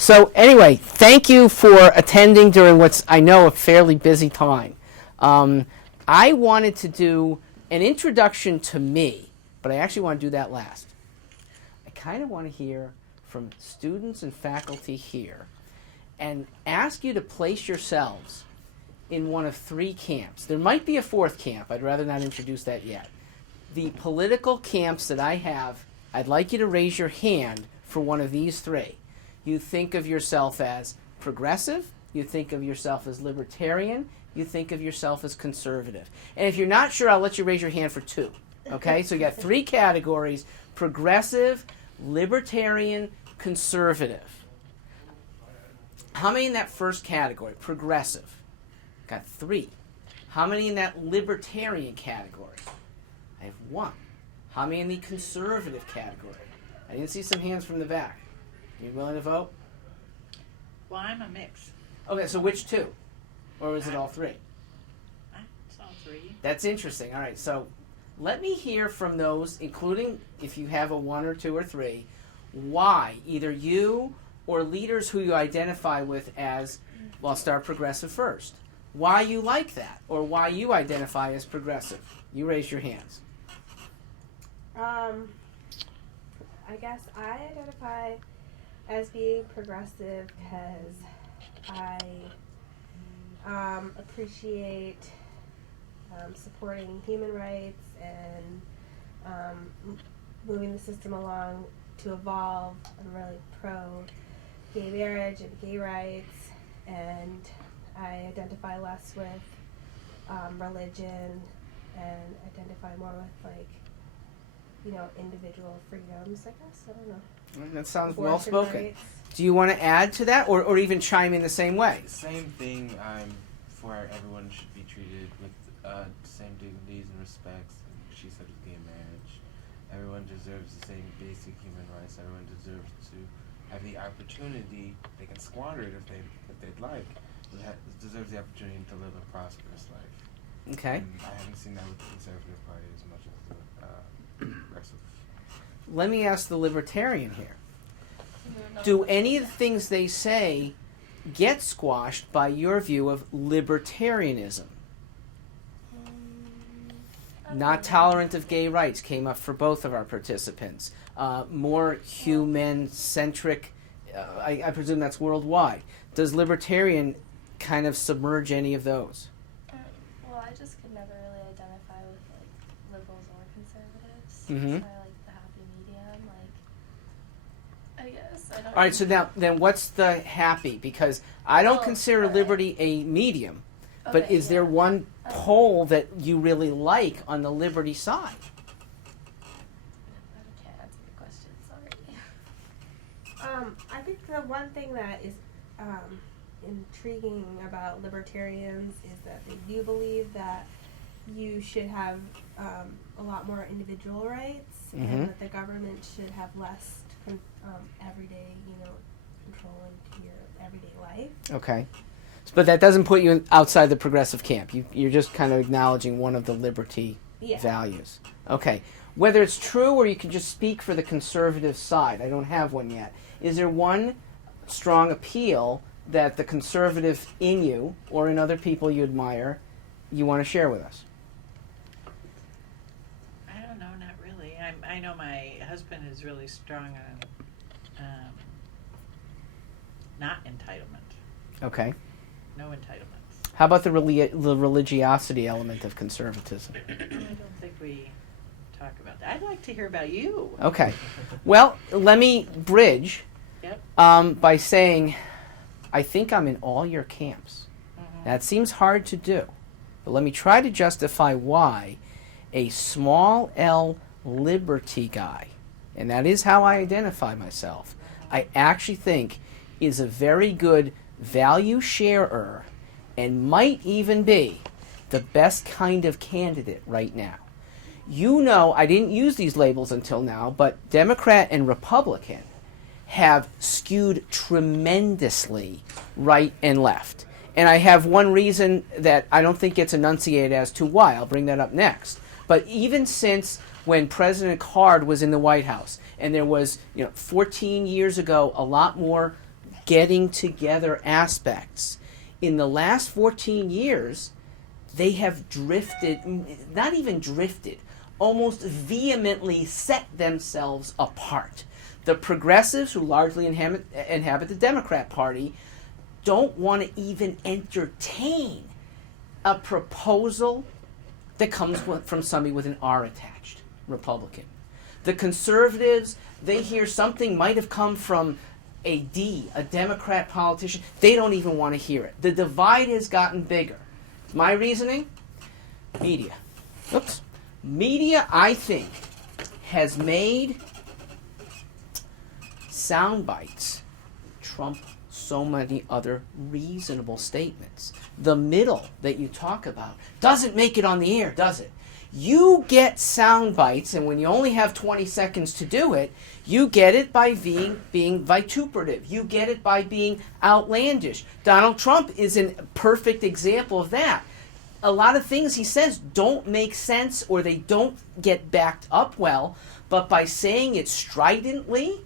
So anyway, thank you for attending during what's, I know, a fairly busy time. I wanted to do an introduction to me, but I actually want to do that last. I kind of want to hear from students and faculty here and ask you to place yourselves in one of three camps. There might be a fourth camp. I'd rather not introduce that yet. The political camps that I have, I'd like you to raise your hand for one of these three. You think of yourself as progressive, you think of yourself as libertarian, you think of yourself as conservative. And if you're not sure, I'll let you raise your hand for two. Okay? So you got three categories: progressive, libertarian, conservative. How many in that first category? Progressive. Got three. How many in that libertarian category? I have one. How many in the conservative category? I didn't see some hands from the back. You willing to vote? Well, I'm a mix. Okay, so which two? Or is it all three? It's all three. That's interesting. All right, so let me hear from those, including if you have a one or two or three, why either you or leaders who you identify with as, well, I'll start progressive first. Why you like that, or why you identify as progressive. You raise your hands. I guess I identify as being progressive because I appreciate supporting human rights and moving the system along to evolve. I'm really pro gay marriage and gay rights, and I identify less with religion and identify more with, like, individual freedoms, I guess. I don't know. That sounds Abortion well spoken. rights. Do you want to add to that, or even chime in the same way? Same thing. I'm for everyone should be treated with same dignities and respects. She said with gay marriage, everyone deserves the same basic human rights. Everyone deserves to have the opportunity. They can squander it if they'd like. Deserves the opportunity to live a prosperous life. Okay. And I haven't seen that with the Conservative Party as much as the progressive. Let me ask the libertarian here. Do any of the things they say get squashed by your view of libertarianism? Not tolerant of gay rights came up for both of our participants. More human-centric, I presume that's worldwide. Does libertarian kind of submerge any of those? Well, I just could never really identify with, like, liberals or conservatives. Mm-hmm. So I like the happy medium, I guess. I don't All right, so now, then what's the happy? Because I don't consider liberty a medium, but Okay, is there one pole that you really like on the liberty side? Okay, that's a good question. Sorry. I think the one thing that is intriguing about libertarians is that they do believe that you should have a lot more individual rights, Mhm. and that the government should have less everyday, control into your everyday life. Okay. But that doesn't put you outside the progressive camp. You're just kind of acknowledging one of the liberty values. Okay. Whether it's true or you can just speak for the conservative side, I don't have one yet. Is there one strong appeal that the conservative in you or in other people you admire you want to share with us? I don't know, not really. I know my husband is really strong on not entitlement. Okay. No entitlements. How about the religiosity element of conservatism? I don't think we talk about that. I'd like to hear about you. Okay. Well, let me bridge by saying I think I'm in all your camps. Mm-hmm. That seems hard to do, but let me try to justify why a small L liberty guy, and that is how I identify myself, I actually think is a very good value sharer and might even be the best kind of candidate right now. You know, I didn't use these labels until now, but Democrat and Republican have skewed tremendously right and left. And I have one reason that I don't think gets enunciated as to why. I'll bring that up next. But even since when President Card was in the White House, and there was, 14 years ago, a lot more getting together aspects. In the last 14 years, they have drifted, not even drifted, almost vehemently set themselves apart. The progressives, who largely inhabit the Democrat Party, don't want to even entertain a proposal that comes from somebody with an R attached, Republican. The conservatives, they hear something might have come from a Democrat politician. They don't even want to hear it. The divide has gotten bigger. My reasoning? Media. Oops. Media, I think, has made sound bites trump so many other reasonable statements. The middle that you talk about doesn't make it on the air, does it? You get sound bites, and when you only have 20 seconds to do it, you get it by being vituperative. You get it by being outlandish. Donald Trump is a perfect example of that. A lot of things he says don't make sense, or they don't get backed up well, but by saying it stridently,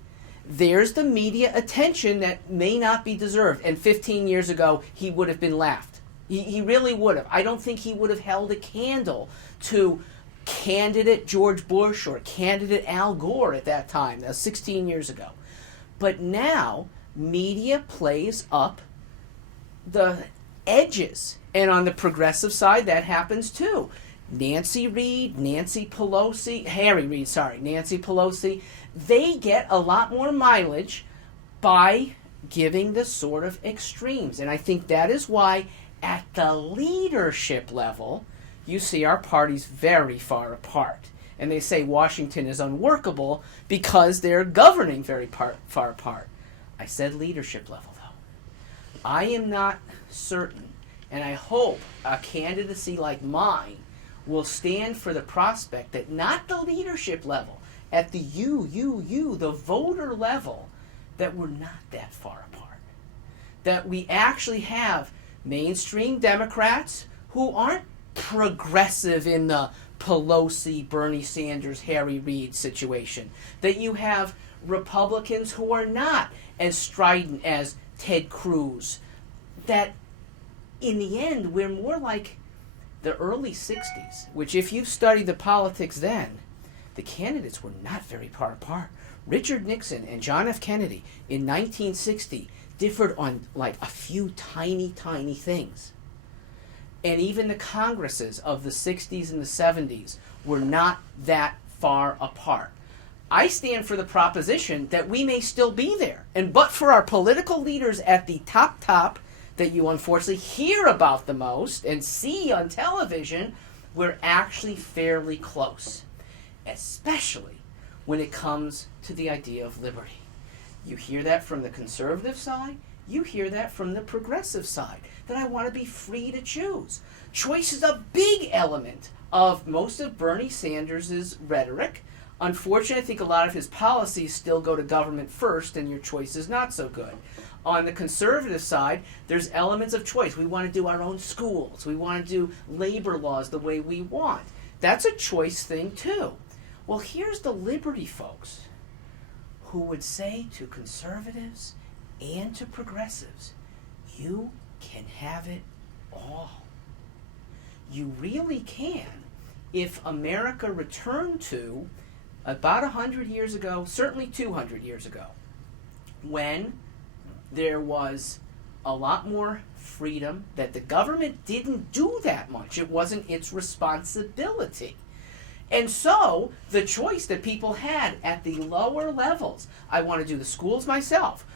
there's the media attention that may not be deserved. And 15 years ago, he would have been laughed. He really would have. I don't think he would have held a candle to candidate George Bush or candidate Al Gore at that time. That was 16 years ago. But now, media plays up the edges. And on the progressive side, that happens too. Nancy Pelosi, they get a lot more mileage by giving the sort of extremes. And I think that is why at the leadership level, you see our parties very far apart. And they say Washington is unworkable because they're governing very far apart. I said leadership level, though. I am not certain, and I hope a candidacy like mine will stand for the prospect that not the leadership level, at the the voter level, that we're not that far apart. That we actually have mainstream Democrats who aren't progressive in the Pelosi, Bernie Sanders, Harry Reid situation. That you have Republicans who are not as strident as Ted Cruz. That in the end, we're more like the early 60s, which if you study the politics then, the candidates were not very far apart. Richard Nixon and John F. Kennedy in 1960 differed on like a few tiny things. And even the Congresses of the 60s and the 70s were not that far apart. I stand for the proposition that we may still be there. And but for our political leaders at the top that you unfortunately hear about the most and see on television, we're actually fairly close. Especially when it comes to the idea of liberty. You hear that from the conservative side, you hear that from the progressive side, that I want to be free to choose. Choice is a big element of most of Bernie Sanders' rhetoric. Unfortunately, I think a lot of his policies still go to government first, and your choice is not so good. On the conservative side, there's elements of choice. We want to do our own schools. We want to do labor laws the way we want. That's a choice thing, too. Well, here's the liberty folks who would say to conservatives and to progressives, you can have it all. You really can. If America returned to about 100 years ago, certainly 200 years ago, when there was a lot more freedom, that the government didn't do that much. It wasn't its responsibility. And so, the choice that people had at the lower levels, I want to do the schools myself.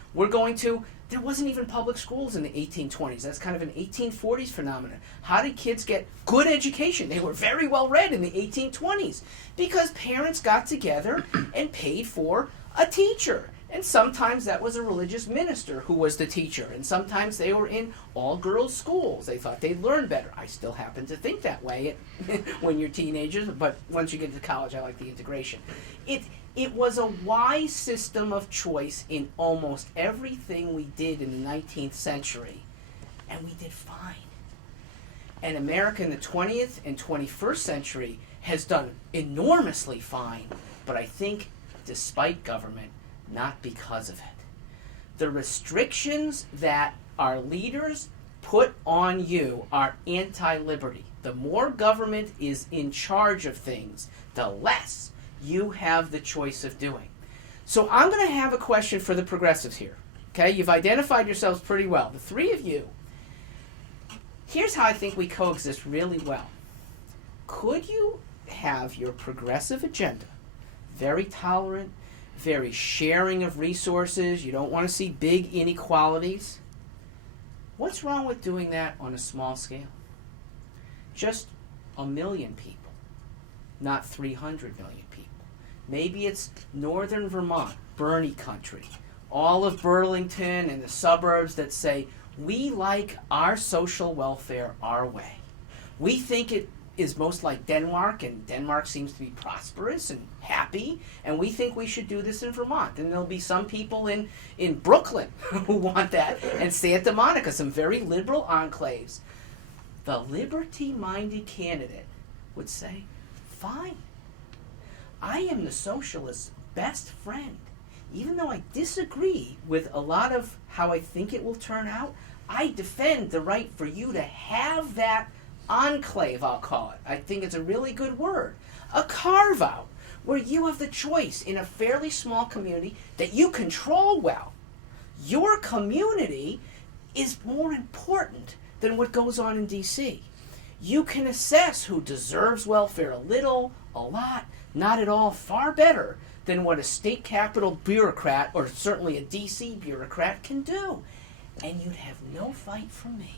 There wasn't even public schools in the 1820s. That's kind of an 1840s phenomenon. How did kids get good education? They were very well read in the 1820s because parents got together and paid for a teacher. And sometimes that was a religious minister who was the teacher. And sometimes they were in all-girls schools. They thought they'd learn better. I still happen to think that way when you're teenagers, but once you get to college, I like the integration. It was a wise system of choice in almost everything we did in the 19th century. And we did fine. And America in the 20th and 21st century has done enormously fine, but I think despite government, not because of it. The restrictions that our leaders put on you are anti-liberty. The more government is in charge of things, the less you have the choice of doing. So I'm going to have a question for the progressives here. Okay, you've identified yourselves pretty well. The three of you. Here's how I think we coexist really well. Could you have your progressive agenda, very tolerant, very sharing of resources, you don't want to see big inequalities? What's wrong with doing that on a small scale? Just 1 million people, not 300 million people. Maybe it's northern Vermont, Bernie country, all of Burlington and the suburbs that say, we like our social welfare our way. We think it is most like Denmark, and Denmark seems to be prosperous and happy, and we think we should do this in Vermont. And there'll be some people in Brooklyn who want that, and Santa Monica, some very liberal enclaves. The liberty-minded candidate would say, fine, I am the socialist's best friend. Even though I disagree with a lot of how I think it will turn out, I defend the right for you to have that enclave, I'll call it. I think it's a really good word. A carve-out where you have the choice in a fairly small community that you control well. Your community is more important than what goes on in D.C. You can assess who deserves welfare a little, a lot, not at all, far better than what a state capitol bureaucrat, or certainly a D.C. bureaucrat, can do. And you'd have no fight from me.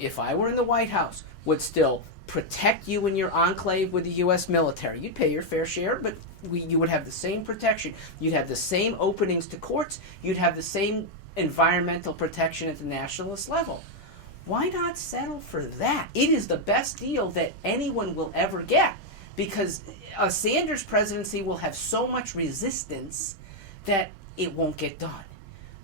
If I were in the White House, would still protect you in your enclave with the U.S. military. You'd pay your fair share, but you would have the same protection. You'd have the same openings to courts. You'd have the same environmental protection at the nationalist level. Why not settle for that? It is the best deal that anyone will ever get, because a Sanders presidency will have so much resistance that it won't get done.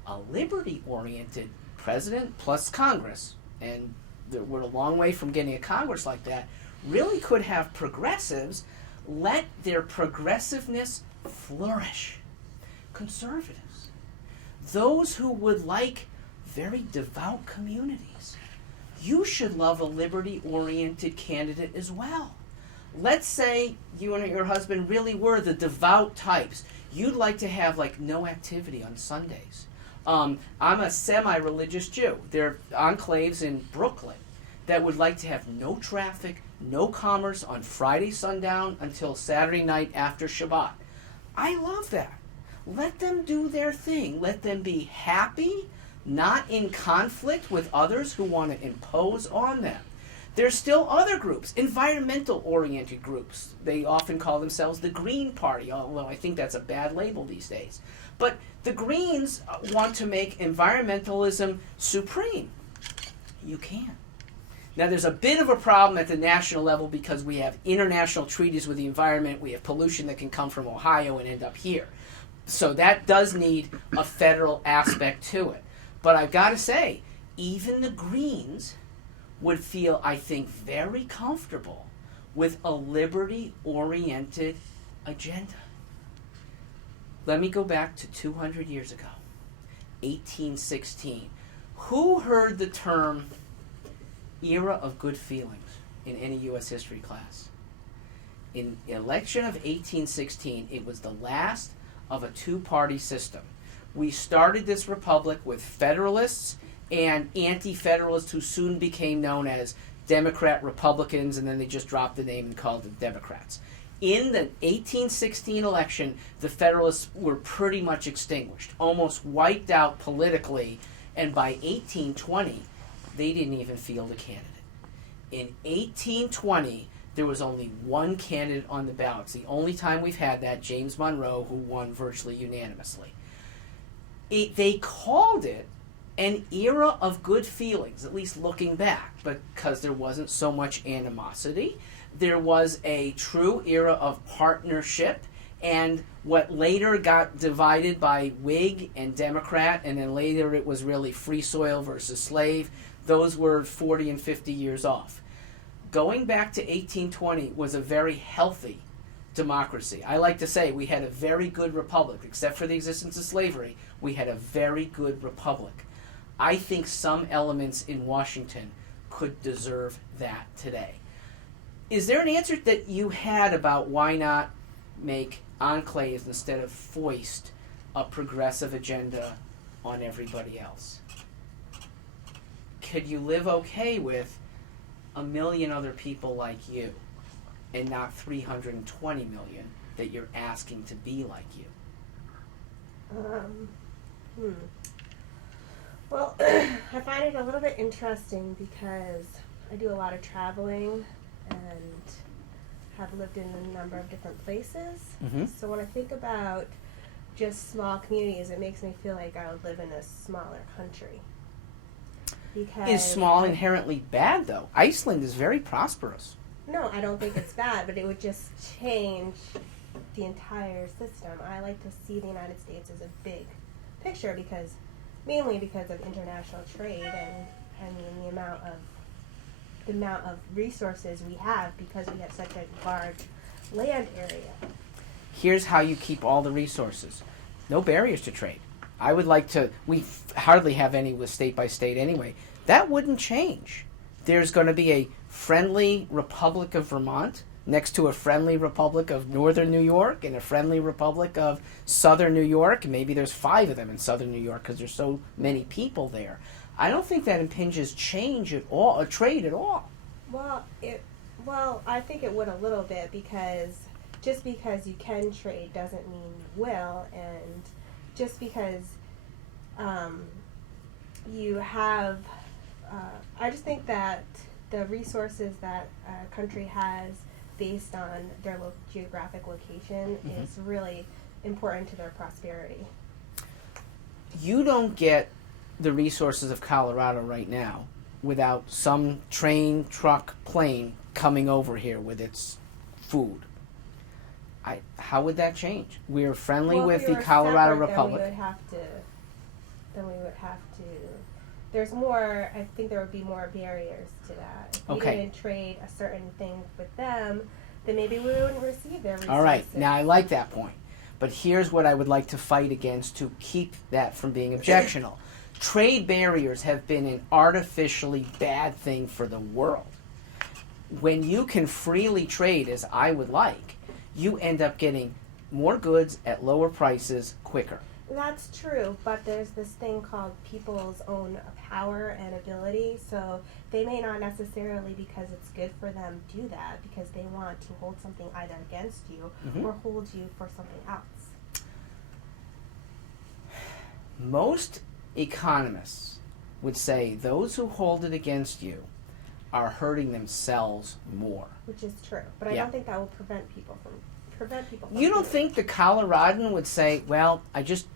A liberty-oriented president plus Congress, and we're a long way from getting a Congress like that, really could have progressives let their progressiveness flourish. Conservatives, those who would like very devout communities, you should love a liberty-oriented candidate as well. Let's say you and your husband really were the devout types. You'd like to have no activity on Sundays. I'm a semi-religious Jew. There are enclaves in Brooklyn that would like to have no traffic, no commerce on Friday sundown until Saturday night after Shabbat. I love that. Let them do their thing. Let them be happy, not in conflict with others who want to impose on them. There's still other groups, environmental-oriented groups. They often call themselves the Green Party, although I think that's a bad label these days. But the Greens want to make environmentalism supreme. You can. Now, there's a bit of a problem at the national level because we have international treaties with the environment. We have pollution that can come from Ohio and end up here. So that does need a federal aspect to it. But I've got to say, even the Greens would feel, I think, very comfortable with a liberty-oriented agenda. Let me go back to 200 years ago, 1816. Who heard the term era of good feelings in any U.S. history class? In the election of 1816, it was the last of a two-party system. We started this republic with Federalists and anti-Federalists who soon became known as Democrat Republicans, and then they just dropped the name and called them Democrats. In the 1816 election, the Federalists were pretty much extinguished, almost wiped out politically, and by 1820, they didn't even field a candidate. In 1820, there was only one candidate on the ballot. It's the only time we've had that, James Monroe, who won virtually unanimously. They called it an era of good feelings, at least looking back, because there wasn't so much animosity. There was a true era of partnership, and what later got divided by Whig and Democrat, and then later it was really free soil versus slave, those were 40 and 50 years off. Going back to 1820 was a very healthy democracy. I like to say we had a very good republic, except for the existence of slavery. We had a very good republic. I think some elements in Washington could deserve that today. Is there an answer that you had about why not make enclaves instead of foist a progressive agenda on everybody else? Could you live okay with a million other people like you and not 320 million that you're asking to be like you? Well, I find it a little bit interesting because I do a lot of traveling and have lived in a number of different places. Mm-hmm. So when I think about just small communities, it makes me feel like I would live in a smaller country. Because Is small inherently bad, though? Iceland is very prosperous. No, I don't think it's bad, but it would just change the entire system. I like to see the United States as a big picture mainly because of international trade and the amount of resources we have because we have such a large land area. Here's how you keep all the resources. No barriers to trade. I would like to, hardly have any with state by state anyway. That wouldn't change. There's going to be a friendly Republic of Vermont next to a friendly Republic of Northern New York and a friendly Republic of Southern New York. Maybe there's 5 of them in Southern New York because there's so many people there. I don't think that impinges change at all, or trade at all. Well, I think it would a little bit because just because you can trade doesn't mean you will, and just because you have, I just think that the resources that a country has based on their geographic location is really important to their prosperity. You don't get the resources of Colorado right now without some train, truck, plane coming over here with its food. How would that change? We're friendly with the Colorado Republic. Then we would have to. There's more. I think there would be more barriers to that. If we didn't trade a certain thing with them, then maybe we wouldn't receive their resources. All right. Now I like that point. But here's what I would like to fight against to keep that from being objectionable. Trade barriers have been an artificially bad thing for the world. When you can freely trade, as I would like, you end up getting more goods at lower prices quicker. That's true, but there's this thing called people's own power and ability, so they may not necessarily, because it's good for them, do that because they want to hold something either against you or hold you for something else. Most economists would say those who hold it against you are hurting themselves more. Which is true, but I don't think that will prevent people from You don't think the Coloradan would say, well, I just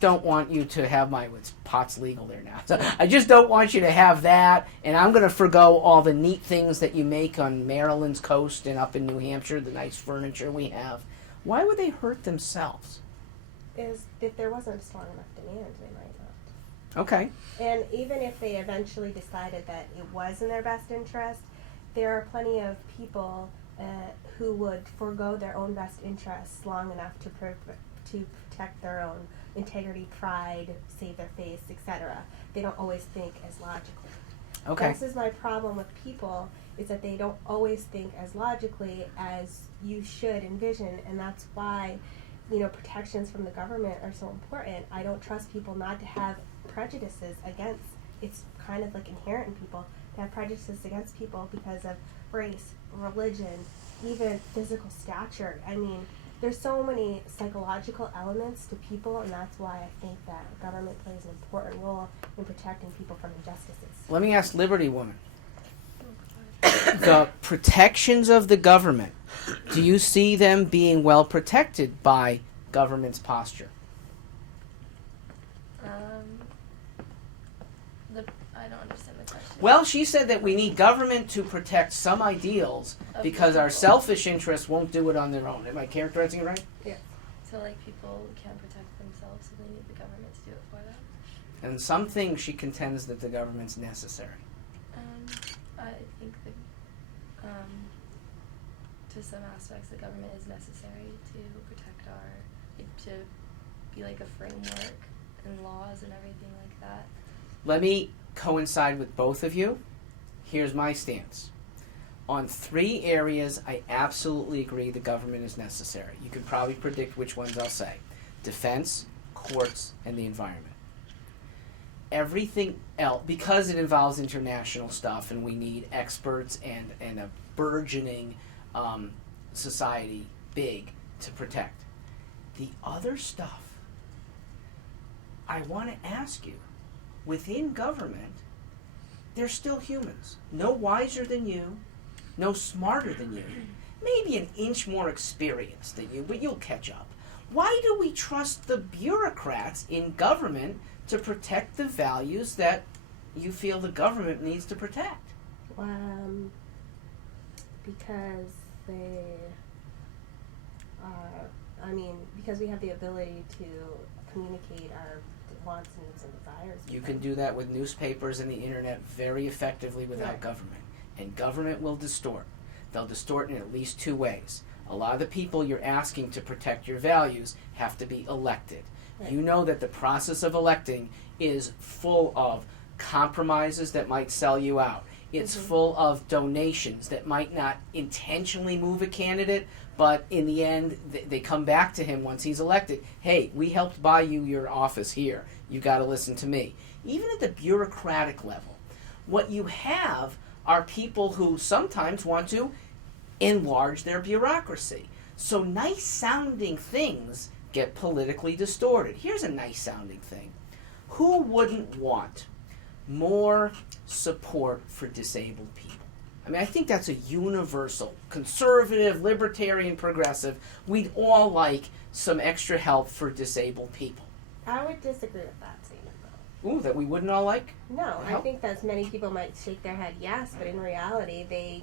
don't want you to have pot's legal there now. So I just don't want you to have that, and I'm going to forgo all the neat things that you make on Maryland's coast and up in New Hampshire, the nice furniture we have. Why would they hurt themselves? If there wasn't a strong enough demand, they might not. Okay. And even if they eventually decided that it was in their best interest, there are plenty of people who would forego their own best interests long enough to protect their own integrity, pride, save their face, etc. They don't always think as logically. Okay. This is my problem with people, is that they don't always think as logically as you should envision, and that's why, protections from the government are so important. I don't trust people not to have prejudices against, it's kind of like inherent in people, to have prejudices against people because of race, religion, even physical stature. I mean, there's so many psychological elements to people, and that's why I think that government plays an important role in protecting people from injustices. Let me ask Liberty Woman. The protections of the government, do you see them being well protected by government's posture? I don't understand the question. Well, she said that we need government to protect some ideals because our selfish interests won't do it on their own. Am I characterizing it right? Yeah. So, people can't protect themselves, so they need the government to do it for them? And some things she contends that the government's necessary. I think that to some aspects, the government is necessary to protect to be like a framework and laws and everything like that. Let me coincide with both of you. Here's my stance. On 3 areas, I absolutely agree the government is necessary. You can probably predict which ones I'll say. Defense, courts, and the environment. Everything else, because it involves international stuff and we need experts and a burgeoning society, big, to protect. The other stuff, I want to ask you, within government, they're still humans. No wiser than you, no smarter than you, maybe an inch more experienced than you, but you'll catch up. Why do we trust the bureaucrats in government to protect the values that you feel the government needs to protect? Because they because we have the ability to communicate our wants, needs, and desires. You can do that with newspapers and the internet very effectively without Right. government. And government will distort. They'll distort in at least 2 ways. A lot of the people you're asking to protect your values have to be elected. Right. You know that the process of electing is full of compromises that might sell you out. It's full of donations that might not intentionally move a candidate, but in the end, they come back to him once he's elected. Hey, we helped buy you your office here. You got to listen to me. Even at the bureaucratic level, what you have are people who sometimes want to enlarge their bureaucracy. So nice sounding things get politically distorted. Here's a nice sounding thing. Who wouldn't want more support for disabled people? I mean, I think that's a universal, conservative, libertarian, progressive. We'd all like some extra help for disabled people. I would disagree with that statement, though. Ooh, that we wouldn't all like? No, I Help? think that many people might shake their head yes, but in reality, they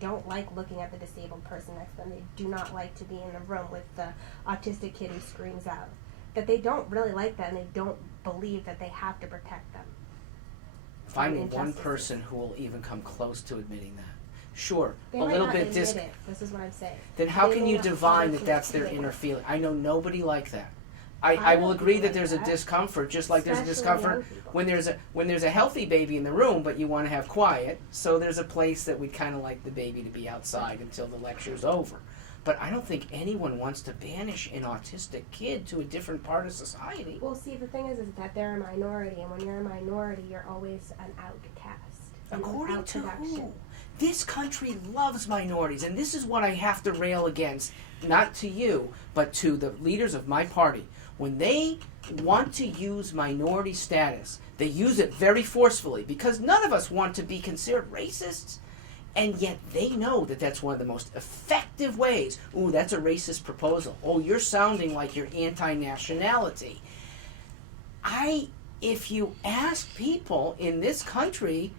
don't like looking at the disabled person next to them. They do not like to be in a room with the autistic kid who screams out. That they don't really like that, and they don't believe that they have to protect them. Find me from one injustices. person who will even come close to admitting that. Sure, They a might little not bit admit it. This is what I'm saying. Then how They can may you not divine want that to that's their admit it. inner feeling? I know nobody like that. I I will know agree people that like there's a that. discomfort, just like there's a Especially discomfort young people. when there's a healthy baby in the room, but you want to have quiet. So there's a place that we'd kind of like the baby to be outside until the lecture's over. But I don't think anyone wants to banish an autistic kid to a different part of society. Well, see, the thing is that they're a minority, and when you're a minority, you're always an outcast. and According without to production. who? This country loves minorities, and this is what I have to rail against, not to you, but to the leaders of my party. When they want to use minority status, they use it very forcefully, because none of us want to be considered racists, and yet they know that that's one of the most effective ways. Ooh, that's a racist proposal. Oh, you're sounding like you're anti-nationality. If you ask people in this country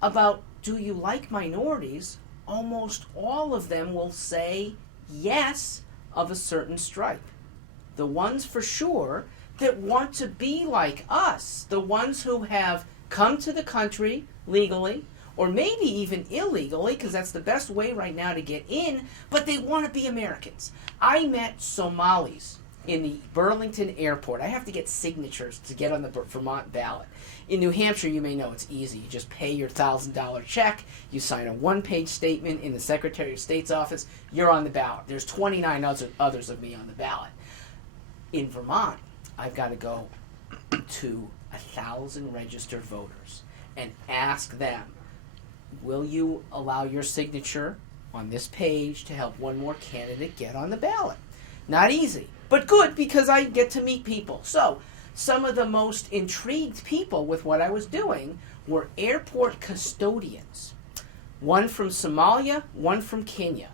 about, do you like minorities, almost all of them will say yes of a certain stripe. The ones for sure that want to be like us, the ones who have come to the country legally, or maybe even illegally, because that's the best way right now to get in, but they want to be Americans. I met Somalis in the Burlington airport. I have to get signatures to get on the Vermont ballot. In New Hampshire, you may know it's easy. You just pay your $1,000 check, you sign a one-page statement in the Secretary of State's office, you're on the ballot. There's 29 others of me on the ballot. In Vermont, I've got to go to 1,000 registered voters and ask them, will you allow your signature on this page to help one more candidate get on the ballot? Not easy, but good, because I get to meet people. So, some of the most intrigued people with what I was doing were airport custodians. One from Somalia, one from Kenya.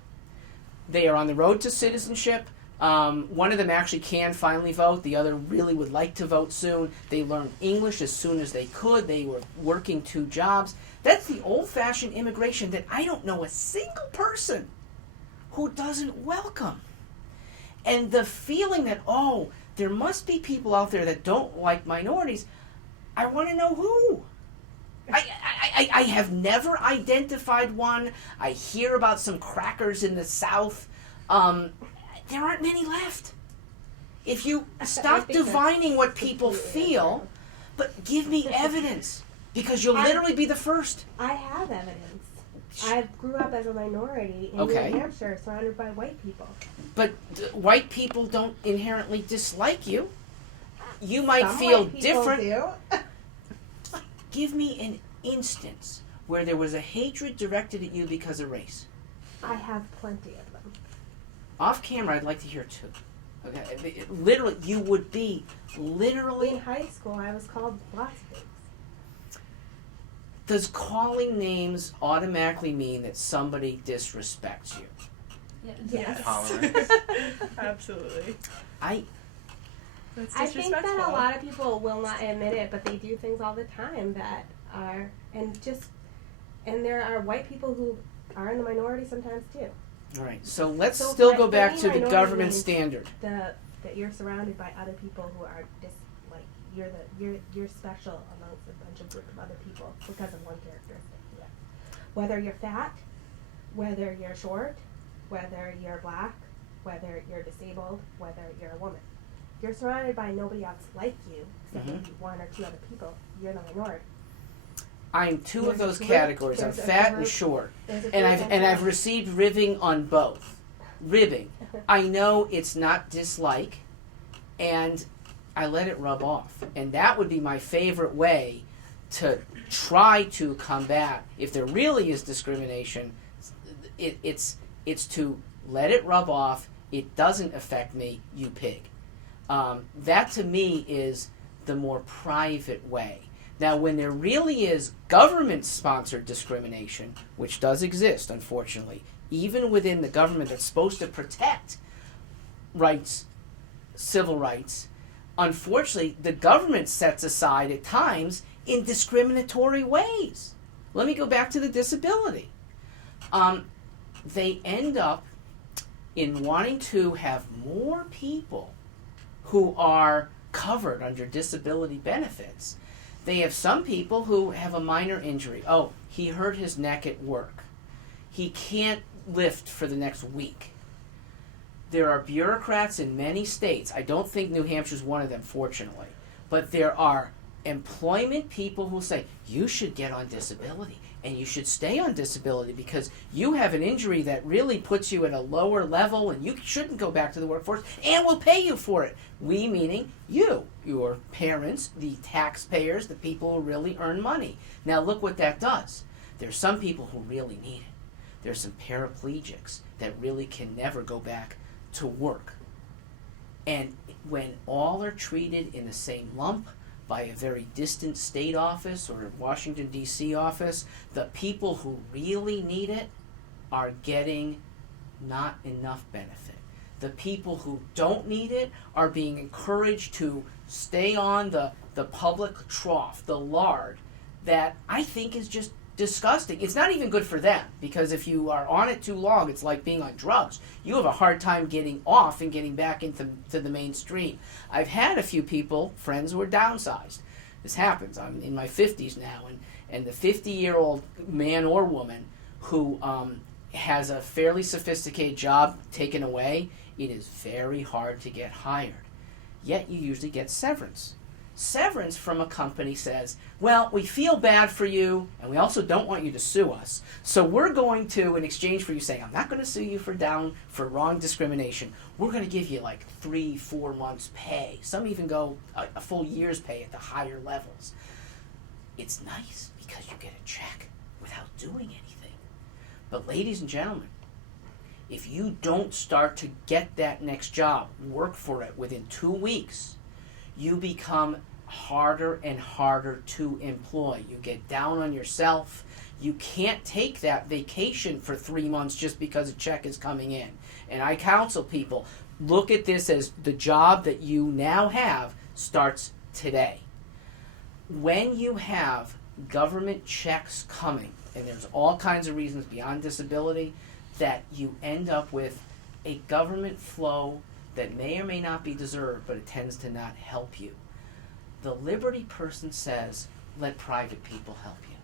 They are on the road to citizenship. One of them actually can finally vote. The other really would like to vote soon. They learned English as soon as they could. They were working 2 jobs. That's the old-fashioned immigration that I don't know a single person who doesn't welcome. And the feeling that, oh, there must be people out there that don't like minorities, I want to know who. I have never identified one. I hear about some crackers in the South. There aren't many left. If you stop think that's divining what people completely feel, untrue. but give me evidence, because you'll literally be the first. I have evidence. I grew up as a minority in Okay. New Hampshire, surrounded by white people. But white people don't inherently dislike you. You might Some feel white people different. do. Give me an instance where there was a hatred directed at you because of race. I have plenty of them. Off camera, I'd like to hear two. Okay, literally, you would be In literally. high school, I was called lots of things. Does calling names automatically mean that somebody disrespects you? Yes. Tolerance. Absolutely. I That's I think that disrespectful. a lot of people will not admit it, but they do things all the time that are, and there are white people who are in the minority sometimes too. all right. So let's So still for- go for back me, to the minority government means- standard. That you're surrounded by other people who are just like you're special amongst a bunch of group of other people because of one characteristic. Yeah. Whether you're fat, whether you're short, whether you're black, whether you're disabled, whether you're a woman. You're surrounded by nobody else like you, except Mhm. maybe one or two other people. You're the minority. I'm two of There's a those group- categories. I'm there's a fat and group- short. There's a And group I've of- received ribbing on both. Ribbing. I know it's not dislike, and I let it rub off. And that would be my favorite way to try to combat, if there really is discrimination, it's to let it rub off. It doesn't affect me, you pig. That to me is the more private way. Now, when there really is government-sponsored discrimination, which does exist, unfortunately, even within the government that's supposed to protect rights, civil rights, unfortunately, the government sets aside at times in discriminatory ways. Let me go back to the disability. They end up in wanting to have more people who are covered under disability benefits. They have some people who have a minor injury. Oh, he hurt his neck at work. He can't lift for the next week. There are bureaucrats in many states. I don't think New Hampshire's one of them, fortunately. But there are employment people who say, you should get on disability and you should stay on disability because you have an injury that really puts you at a lower level and you shouldn't go back to the workforce, and we'll pay you for it. We meaning you, your parents, the taxpayers, the people who really earn money. Now look what that does. There's some people who really need it. There's some paraplegics that really can never go back to work. And when all are treated in the same lump by a very distant state office or Washington, D.C. office, the people who really need it are getting not enough benefit. The people who don't need it are being encouraged to stay on the public trough, the lard, that I think is just disgusting. It's not even good for them, because if you are on it too long, it's like being on drugs. You have a hard time getting off and getting back into the mainstream. I've had a few people, friends, who are downsized. This happens. I'm in my 50s now, and the 50-year-old man or woman who has a fairly sophisticated job taken away, it is very hard to get hired. Yet you usually get severance. Severance from a company says, well, we feel bad for you, and we also don't want you to sue us. So we're going to, in exchange for you saying, I'm not going to sue you for wrong discrimination, we're going to give you like 3-4 months pay. Some even go a full year's pay at the higher levels. It's nice because you get a check without doing anything. But ladies and gentlemen, if you don't start to get that next job, work for it within 2 weeks, you become harder and harder to employ. You get down on yourself. You can't take that vacation for 3 months just because a check is coming in. And I counsel people, look at this as the job that you now have starts today. When you have government checks coming, and there's all kinds of reasons beyond disability, that you end up with a government flow that may or may not be deserved, but it tends to not help you. The liberty person says, let private people help you.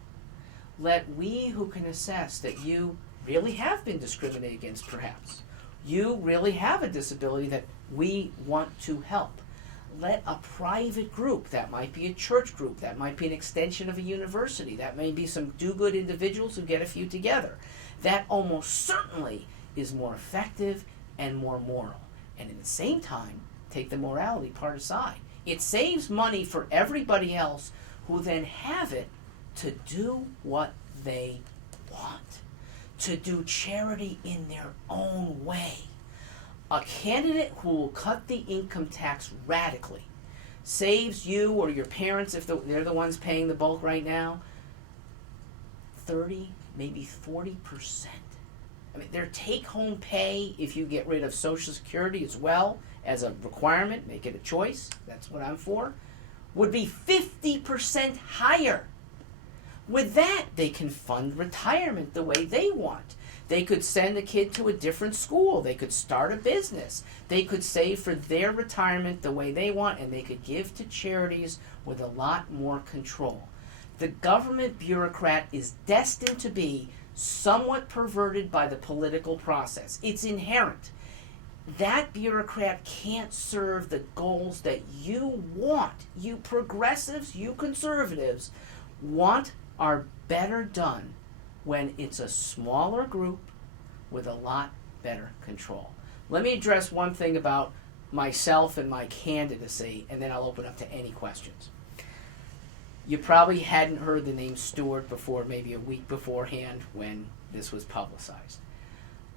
let we who can assess that you really have been discriminated against, perhaps. You really have a disability that we want to help. Let a private group, that might be a church group, that might be an extension of a university, that may be some do-good individuals who get a few together. That almost certainly is more effective and more moral. And at the same time, take the morality part aside. It saves money for everybody else who then have it to do what they want, to do charity in their own way. A candidate who will cut the income tax radically saves you or your parents, if they're the ones paying the bulk right now, 30, maybe 40%. I mean, their take-home pay, if you get rid of Social Security as well as a requirement, make it a choice, that's what I'm for, would be 50% higher. With that, they can fund retirement the way they want. They could send a kid to a different school. They could start a business. They could save for their retirement the way they want, and they could give to charities with a lot more control. The government bureaucrat is destined to be somewhat perverted by the political process. It's inherent. That bureaucrat can't serve the goals that you want. You progressives, you conservatives want are better done when it's a smaller group with a lot better control. Let me address one thing about myself and my candidacy, and then I'll open up to any questions. You probably hadn't heard the name Stewart before, maybe a week beforehand when this was publicized.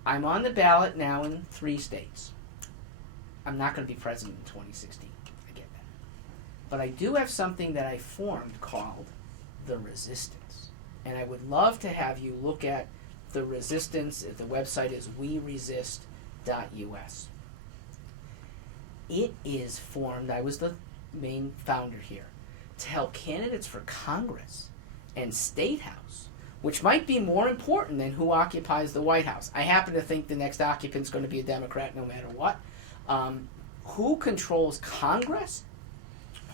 I'm on the ballot now in 3 states. I'm not going to be president in 2016. I get that. But I do have something that I formed called the Resistance. And I would love to have you look at the Resistance. The website is weresist.us. It is formed, I was the main founder here, to help candidates for Congress and State House, which might be more important than who occupies the White House. I happen to think the next occupant's going to be a Democrat no matter what. Who controls Congress,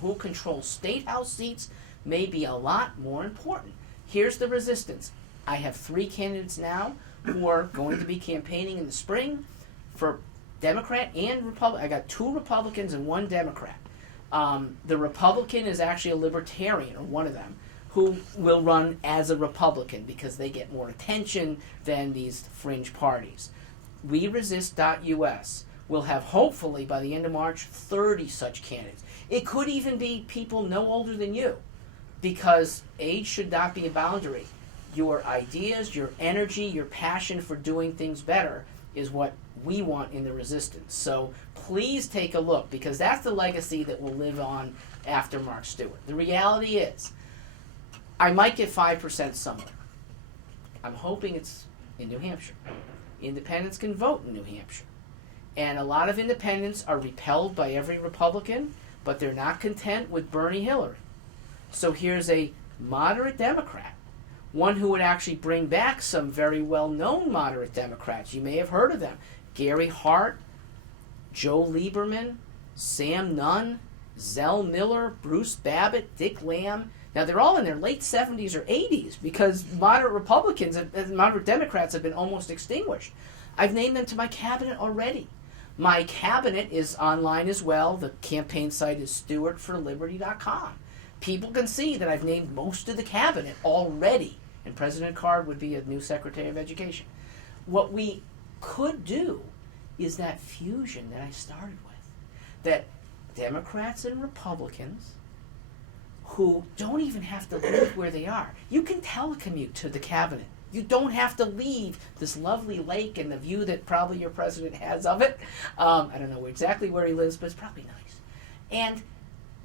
who controls State House seats may be a lot more important. Here's the Resistance. I have 3 candidates now who are going to be campaigning in the spring for Democrat and Republican. I got 2 Republicans and 1 Democrat. The Republican is actually a libertarian, or one of them, who will run as a Republican because they get more attention than these fringe parties. WeResist.us will have, hopefully, by the end of March, 30 such candidates. It could even be people no older than you, because age should not be a boundary. Your ideas, your energy, your passion for doing things better is what we want in the Resistance. So please take a look, because that's the legacy that will live on after Mark Stewart. The reality is, I might get 5% somewhere. I'm hoping it's in New Hampshire. Independents can vote in New Hampshire. And a lot of independents are repelled by every Republican, but they're not content with Bernie Hillary. So here's a moderate Democrat, one who would actually bring back some very well-known moderate Democrats. You may have heard of them. Gary Hart, Joe Lieberman, Sam Nunn, Zell Miller, Bruce Babbitt, Dick Lamb. Now, they're all in their late 70s or 80s because moderate Democrats have been almost extinguished. I've named them to my cabinet already. My cabinet is online as well. The campaign site is stewartforliberty.com. People can see that I've named most of the cabinet already, and President Card would be a new Secretary of Education. What we could do is that fusion that I started with, that Democrats and Republicans who don't even have to live where they are. You can telecommute to the cabinet. You don't have to leave this lovely lake and the view that probably your president has of it. I don't know exactly where he lives, but it's probably nice. And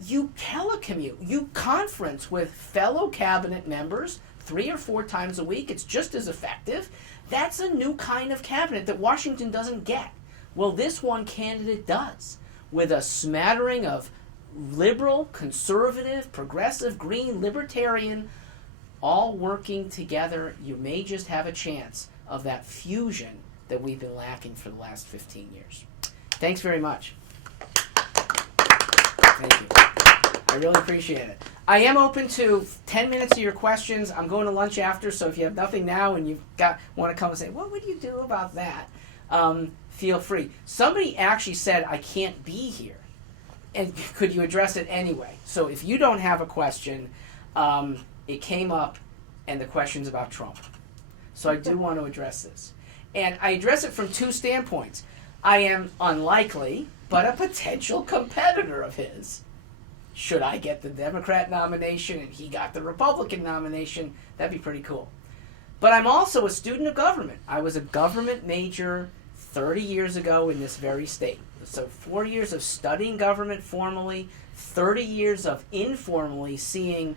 you telecommute. You conference with fellow cabinet members 3 or 4 times a week. It's just as effective. That's a new kind of cabinet that Washington doesn't get. Well, this one candidate does, with a smattering of liberal, conservative, progressive, green, libertarian, all working together. You may just have a chance of that fusion that we've been lacking for the last 15 years. Thanks very much. Thank you. I really appreciate it. I am open to 10 minutes of your questions. I'm going to lunch after, so if you have nothing now and you want to come and say, what would you do about that? Feel free. Somebody actually said, I can't be here. And could you address it anyway? So if you don't have a question, it came up, and the question's about Trump. So I do want to address this. And I address it from two standpoints. I am unlikely, but a potential competitor of his. Should I get the Democrat nomination and he got the Republican nomination, that'd be pretty cool. But I'm also a student of government. I was a government major 30 years ago in this very state. So 4 years of studying government formally, 30 years of informally seeing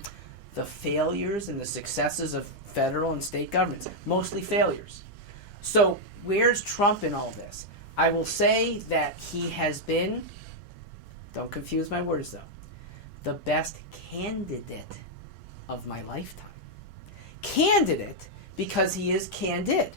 the failures and the successes of federal and state governments, mostly failures. So where's Trump in all this? I will say that he has been, don't confuse my words though, the best candidate of my lifetime. Candidate because he is candid.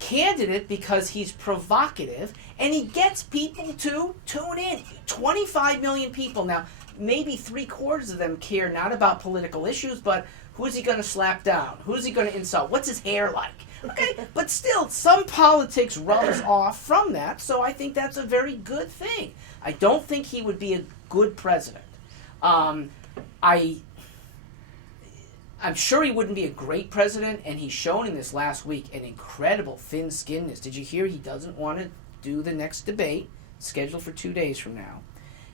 Candidate because he's provocative and he gets people to tune in. 25 million people. Now, maybe 3/4 of them care not about political issues, but who's he going to slap down? Who's he going to insult? What's his hair like? Okay, but still, some politics rubs off from that, so I think that's a very good thing. I don't think he would be a good president. I'm sure he wouldn't be a great president, and he's shown in this last week an incredible thin-skinnedness. Did you hear he doesn't want to do the next debate, scheduled for 2 days from now?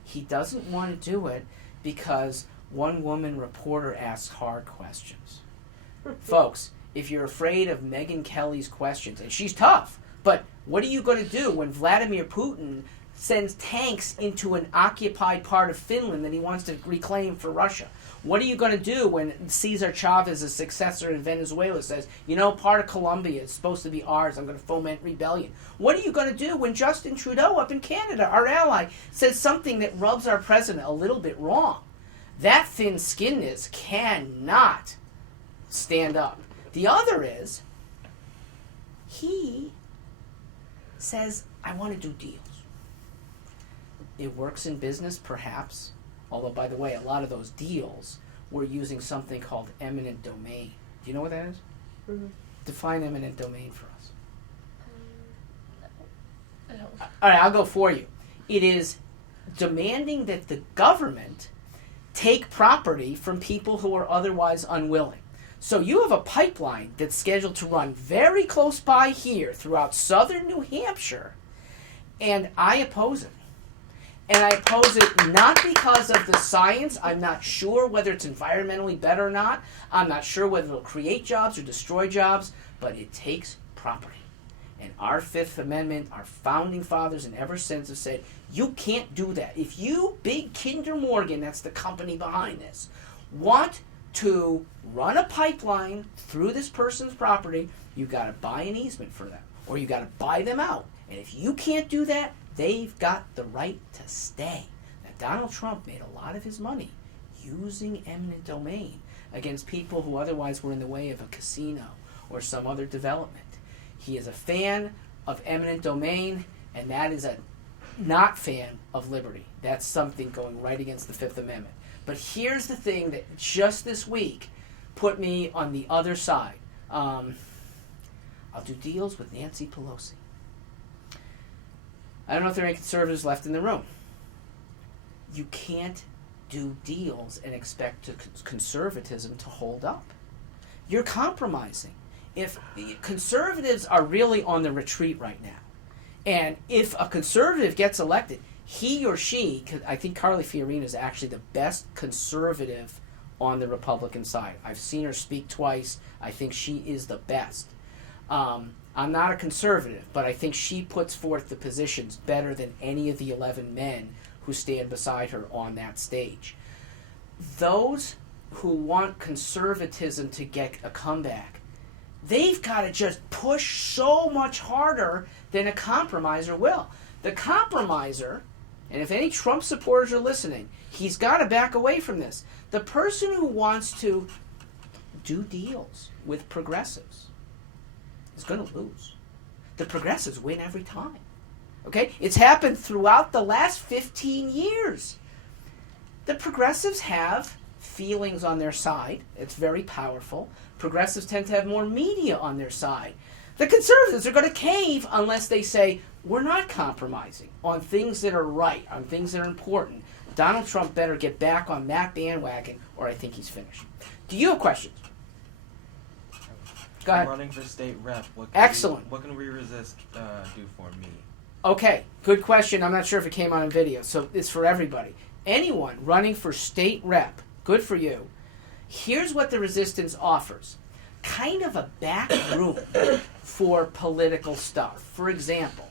He doesn't want to do it because one woman reporter asks hard questions. Folks, if you're afraid of Megyn Kelly's questions, and she's tough, but what are you going to do when Vladimir Putin sends tanks into an occupied part of Finland that he wants to reclaim for Russia? What are you going to do when Cesar Chavez's successor in Venezuela says, you know, part of Colombia is supposed to be ours, I'm going to foment rebellion? What are you going to do when Justin Trudeau up in Canada, our ally, says something that rubs our president a little bit wrong? That thin-skinnedness cannot stand up. The other is, he says, I want to do deals. It works in business, perhaps. Although, by the way, a lot of those deals were using something called eminent domain. Do you know what that is? Mm-hmm. Define eminent domain for us. I don't. All right, I'll go for you. It is demanding that the government take property from people who are otherwise unwilling. So you have a pipeline that's scheduled to run very close by here throughout southern New Hampshire, and I oppose it. And I oppose it not because of the science. I'm not sure whether it's environmentally better or not. I'm not sure whether it'll create jobs or destroy jobs, but it takes property. And our Fifth Amendment, our founding fathers and ever since have said, you can't do that. If you, big Kinder Morgan, that's the company behind this, want to run a pipeline through this person's property, you got to buy an easement for them, or you got to buy them out. And if you can't do that, they've got the right to stay. Now, Donald Trump made a lot of his money using eminent domain against people who otherwise were in the way of a casino or some other development. He is a fan of eminent domain, and that is a not fan of liberty. That's something going right against the Fifth Amendment. But here's the thing that just this week put me on the other side. I'll do deals with Nancy Pelosi. I don't know if there are any conservatives left in the room. You can't do deals and expect conservatism to hold up. You're compromising. If conservatives are really on the retreat right now, and if a conservative gets elected, he or she, I think Carly Fiorina is actually the best conservative on the Republican side. I've seen her speak twice. I think she is the best. I'm not a conservative, but I think she puts forth the positions better than any of the 11 men who stand beside her on that stage. Those who want conservatism to get a comeback, they've got to just push so much harder than a compromiser will. The compromiser, and if any Trump supporters are listening, he's got to back away from this. The person who wants to do deals with progressives is going to lose. The progressives win every time. Okay? It's happened throughout the last 15 years. The progressives have feelings on their side. It's very powerful. Progressives tend to have more media on their side. The conservatives are going to cave unless they say, we're not compromising on things that are right, on things that are important. Donald Trump better get back on that bandwagon, or I think he's finished. Do you have questions? Go ahead. I'm running for state rep. Excellent. What can We Resist do for me? Okay, good question. I'm not sure if it came on video, so it's for everybody. Anyone running for state rep, good for you. Here's what the resistance offers. Kind of a back room for political stuff. For example,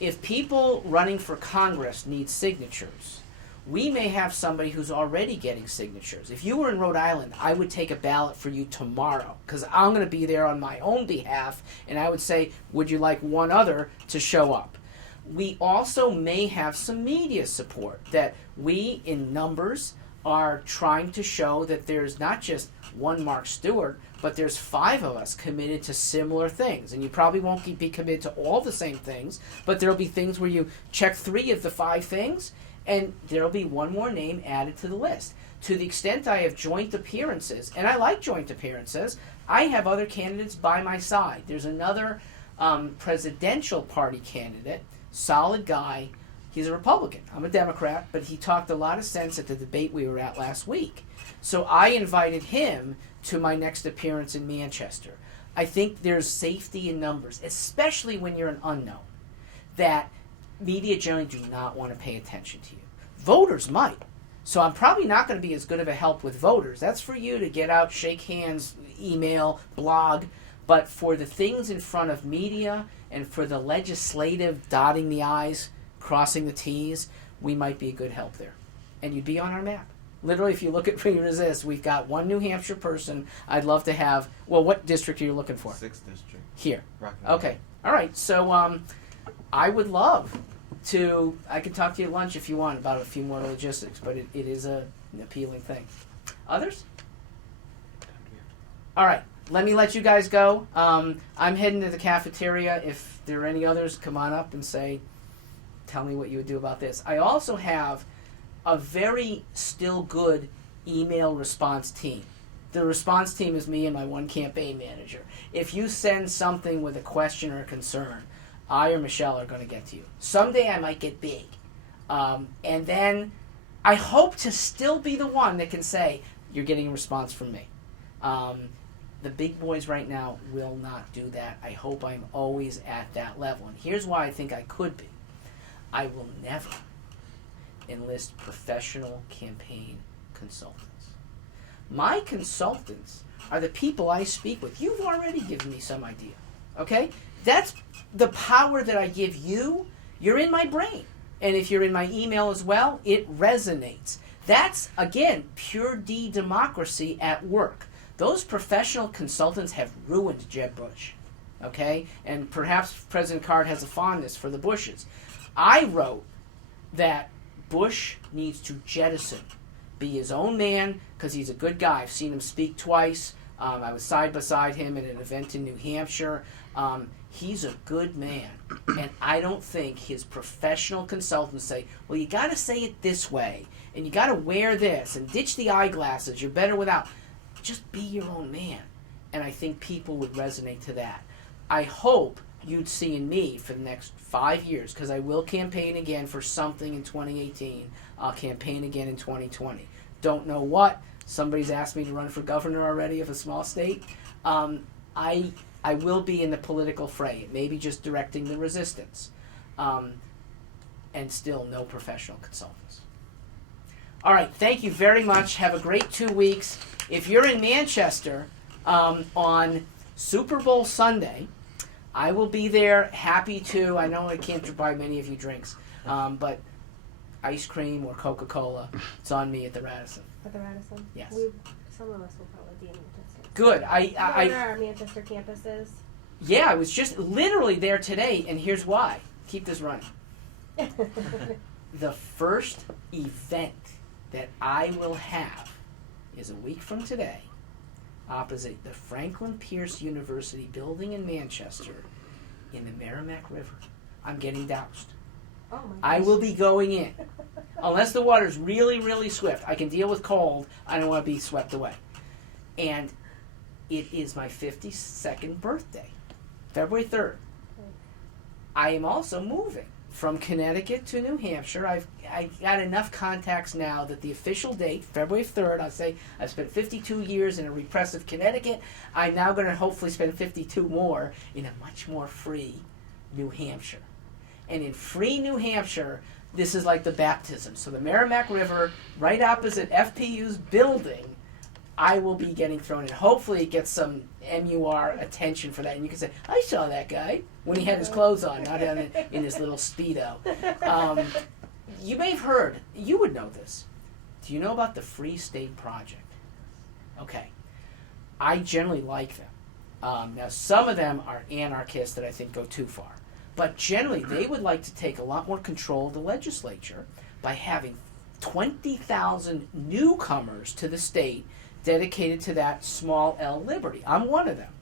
if people running for Congress need signatures, we may have somebody who's already getting signatures. If you were in Rhode Island, I would take a ballot for you tomorrow because I'm going to be there on my own behalf, and I would say, would you like one other to show up? We also may have some media support that we, in numbers, are trying to show that there's not just one Mark Stewart, but there's 5 of us committed to similar things. And you probably won't be committed to all the same things, but there'll be things where you check 3 of the 5 things, and there'll be one more name added to the list. To the extent I have joint appearances, and I like joint appearances, I have other candidates by my side. There's another presidential party candidate, solid guy. He's a Republican. I'm a Democrat, but he talked a lot of sense at the debate we were at last week. So I invited him to my next appearance in Manchester. I think there's safety in numbers, especially when you're an unknown, that media generally do not want to pay attention to you. Voters might. So I'm probably not going to be as good of a help with voters. That's for you to get out, shake hands, email, blog. But for the things in front of media and for the legislative dotting the I's, crossing the T's, we might be a good help there. And you'd be on our map. Literally, if you look at We Resist, we've got one New Hampshire person. I'd love to have, well, what district are you looking for? 6th district. Here. Rockingham. Okay. All right. So I would love to, I could talk to you at lunch if you want about a few more logistics, but it is an appealing thing. Others? All right. Let me let you guys go. I'm heading to the cafeteria. If there are any others, come on up and say, tell me what you would do about this. I also have a very still good email response team. The response team is me and my one campaign manager. If you send something with a question or a concern, I or Michelle are going to get to you. Someday I might get big. And then I hope to still be the one that can say, you're getting a response from me. The big boys right now will not do that. I hope I'm always at that level. And here's why I think I could be. I will never enlist professional campaign consultants. My consultants are the people I speak with. You've already given me some idea, okay? That's the power that I give you. You're in my brain. And if you're in my email as well, it resonates. That's, again, pure D democracy at work. Those professional consultants have ruined Jeb Bush, okay? And perhaps President Card has a fondness for the Bushes. I wrote that Bush needs to jettison, be his own man, because he's a good guy. I've seen him speak twice. I was side beside him at an event in New Hampshire. He's a good man, and I don't think his professional consultants say, well, you got to say it this way, and you got to wear this, and ditch the eyeglasses. You're better without. Just be your own man, and I think people would resonate to that. I hope you'd see in me for the next 5 years, because I will campaign again for something in 2018. I'll campaign again in 2020. Don't know what. Somebody's asked me to run for governor already of a small state. I will be in the political fray, maybe just directing the resistance, and still no professional consultants. All right, thank you very much. Have a great 2 weeks. If you're in Manchester on Super Bowl Sunday, I will be there, happy to. I know I can't buy many of you drinks, but ice cream or Coca-Cola, it's on me at the Radisson. At the Radisson? Yes. Some of us will probably be in Manchester. Good. Where are our Manchester campuses? Yeah, I was just literally there today, and here's why. Keep this running. The first event that I will have is a week from today, opposite the Franklin Pierce University building in Manchester, in the Merrimack River. I'm getting doused. Oh my gosh. I will be going in. Unless the water's really, really swift. I can deal with cold. I don't want to be swept away. And it is my 52nd birthday, February 3rd. I am also moving from Connecticut to New Hampshire. I got enough contacts now that the official date, February 3rd, I'll say I've spent 52 years in a repressive Connecticut. I'm now going to hopefully spend 52 more in a much more free New Hampshire. And in free New Hampshire, this is like the baptism. So the Merrimack River, right opposite FPU's building, I will be getting thrown in. Hopefully it gets some MUR attention for that. And you can say, I saw that guy when he had his clothes on, not in his little Speedo. You may have heard, you would know this. Do you know about the Free State Project? Okay. I generally like them. Now, some of them are anarchists that I think go too far. But generally, they would like to take a lot more control of the legislature by having 20,000 newcomers to the state dedicated to that small L liberty. I'm one of them.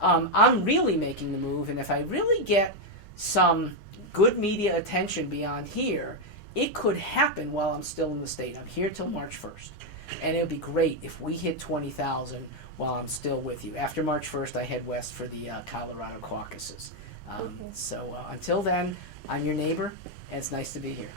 I'm really making the move, and if I really get some good media attention beyond here, it could happen while I'm still in the state. I'm here till March 1st. And it would be great if we hit 20,000 while I'm still with you. After March 1st, I head west for the Colorado caucuses. So until then, I'm your neighbor, and it's nice to be here.